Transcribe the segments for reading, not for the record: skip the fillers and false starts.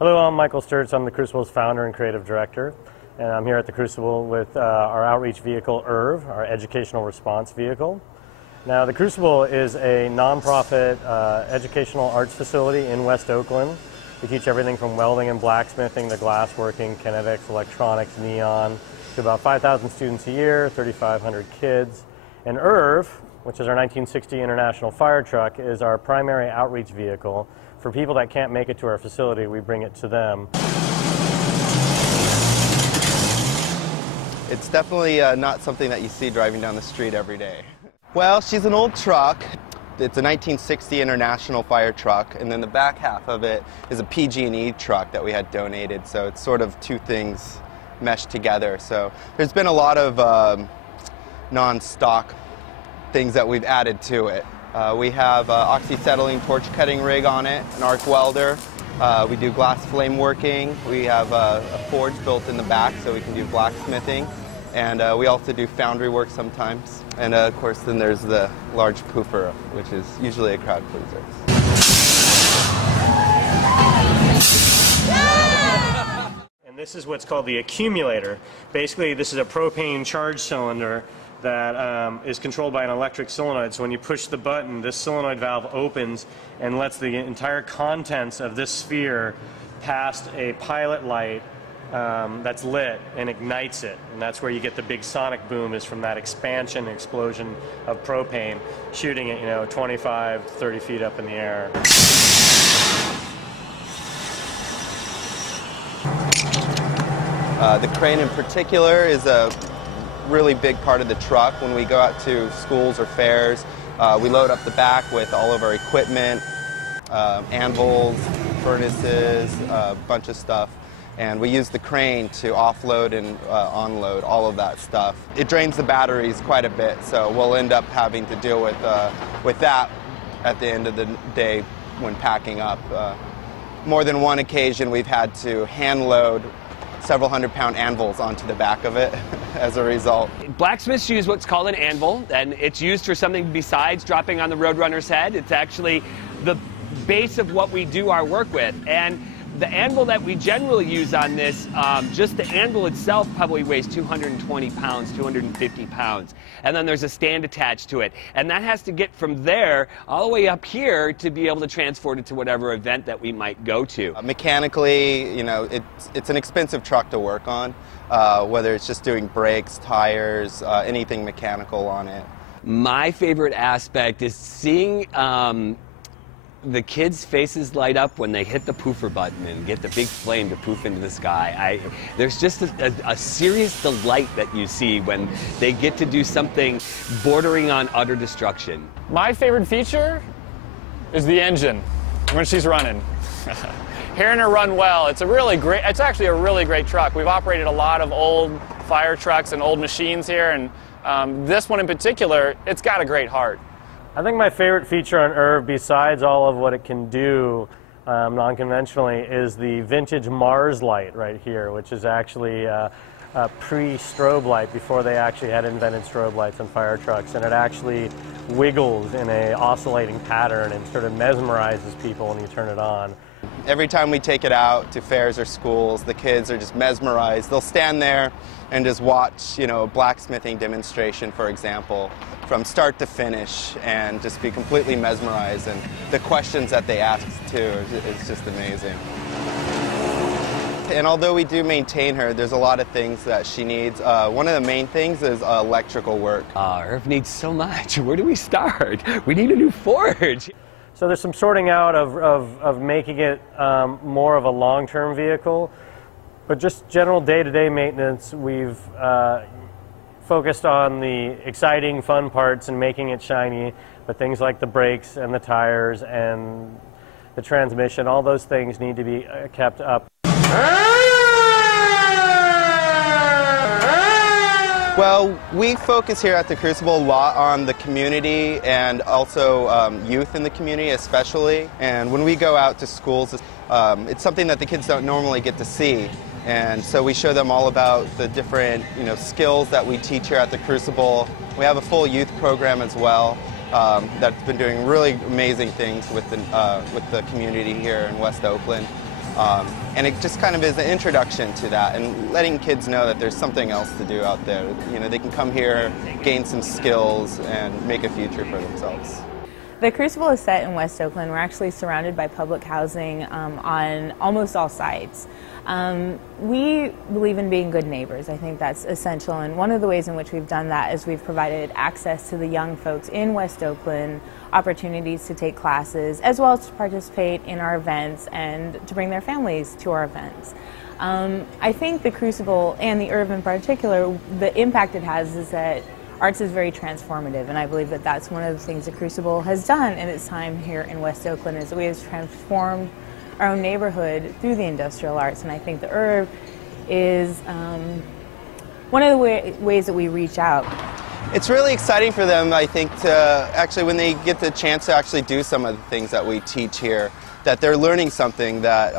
Hello, I'm Michael Sturtz. I'm the Crucible's founder and creative director, and I'm here at the Crucible with our outreach vehicle, ERV, our educational response vehicle. Now, the Crucible is a nonprofit educational arts facility in West Oakland. We teach everything from welding and blacksmithing to glassworking, kinetics, electronics, neon, to about 5,000 students a year, 3,500 kids. And ERV, which is our 1960 International Fire Truck, is our primary outreach vehicle. For people that can't make it to our facility, we bring it to them. It's definitely not something that you see driving down the street every day. Well, she's an old truck. It's a 1960 International Fire Truck, and then the back half of it is a PG&E truck that we had donated, so it's sort of two things meshed together. So there's been a lot of non-stock things that we've added to it. We have oxyacetylene torch cutting rig on it, an arc welder. We do glass flame working. We have a forge built in the back so we can do blacksmithing. And we also do foundry work sometimes. And of course then there's the large poofer, which is usually a crowd pleaser. And this is what's called the accumulator. Basically, this is a propane charge cylinder that is controlled by an electric solenoid. So when you push the button, this solenoid valve opens and lets the entire contents of this sphere past a pilot light that's lit and ignites it. And that's where you get the big sonic boom, is from that expansion and explosion of propane shooting it, 25, 30 feet up in the air. The crane in particular is a really big part of the truck. When we go out to schools or fairs, we load up the back with all of our equipment, anvils, furnaces, a bunch of stuff, and we use the crane to offload and onload all of that stuff. It drains the batteries quite a bit, so we'll end up having to deal with that at the end of the day when packing up. More than one occasion we've had to hand load several 100-pound anvils onto the back of it as a result. Blacksmiths use what's called an anvil, and it's used for something besides dropping on the Roadrunner's head. It's actually the base of what we do our work with. And the anvil that we generally use on this, just the anvil itself probably weighs 220 pounds, 250 pounds. And then there's a stand attached to it. And that has to get from there all the way up here to be able to transport it to whatever event that we might go to. Mechanically, it's an expensive truck to work on, whether it's just doing brakes, tires, anything mechanical on it. My favorite aspect is seeing the kids' faces light up when they hit the poofer button and get the big flame to poof into the sky. There's just a serious delight that you see when they get to do something bordering on utter destruction. My favorite feature is the engine when she's running. Hearing her run well, it's actually a really great truck. We've operated a lot of old fire trucks and old machines here, and this one in particular, it's got a great heart. I think my favorite feature on ERV, besides all of what it can do non-conventionally, is the vintage Mars light right here, which is actually a pre-strobe light before they actually had invented strobe lights on fire trucks. And it actually wiggles in an oscillating pattern and sort of mesmerizes people when you turn it on. Every time we take it out to fairs or schools, the kids are just mesmerized. They'll stand there and just watch, a blacksmithing demonstration, for example, from start to finish, and just be completely mesmerized. And the questions that they ask, too, is just amazing. And although we do maintain her, there's a lot of things that she needs. One of the main things is electrical work. ERV needs so much. Where do we start? We need a new forge. So there's some sorting out of making it more of a long-term vehicle, but just general day-to-day maintenance, we've focused on the exciting, fun parts and making it shiny, but things like the brakes and the tires and the transmission, all those things need to be kept up. Well, we focus here at the Crucible a lot on the community and also youth in the community especially. And when we go out to schools, it's something that the kids don't normally get to see. And so we show them all about the different skills that we teach here at the Crucible. We have a full youth program as well that's been doing really amazing things with the community here in West Oakland. And it just kind of is an introduction to that and letting kids know that there's something else to do out there. You know, they can come here, gain some skills, and make a future for themselves. The Crucible is set in West Oakland. We're actually surrounded by public housing on almost all sides. We believe in being good neighbors. I think that's essential, and one of the ways in which we've done that is we've provided access to the young folks in West Oakland, opportunities to take classes, as well as to participate in our events and to bring their families to our events. I think the Crucible, and the ERV in particular, the impact it has is that arts is very transformative, and I believe that that's one of the things the Crucible has done in its time here in West Oakland, is that we have transformed our own neighborhood through the industrial arts, and I think the ERV is one of the ways that we reach out. It's really exciting for them, I think, to actually, when they get the chance to actually do some of the things that we teach here, that they're learning something that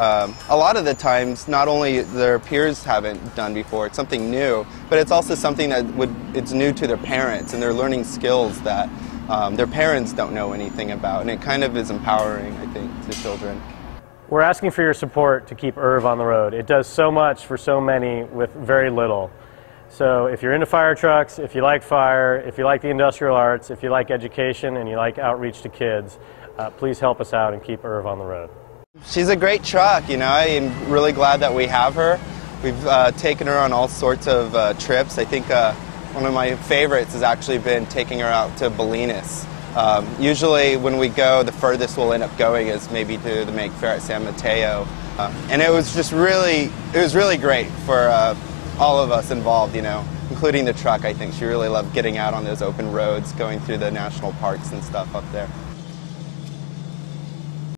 a lot of the times not only their peers haven't done before, it's something new, but it's also something that it's new to their parents, and they're learning skills that their parents don't know anything about, and it kind of is empowering, I think, to children. We're asking for your support to keep ERV on the road. It does so much for so many with very little. So if you're into fire trucks, if you like fire, if you like the industrial arts, if you like education and you like outreach to kids, please help us out and keep ERV on the road. She's a great truck, you know. I'm really glad that we have her. We've taken her on all sorts of trips. I think one of my favorites has actually been taking her out to Bolinas. Usually when we go, the furthest we'll end up going is maybe to the Make Fair at San Mateo. And it was just really great for all of us involved, you know, including the truck. I think she really loved getting out on those open roads, going through the national parks and stuff up there.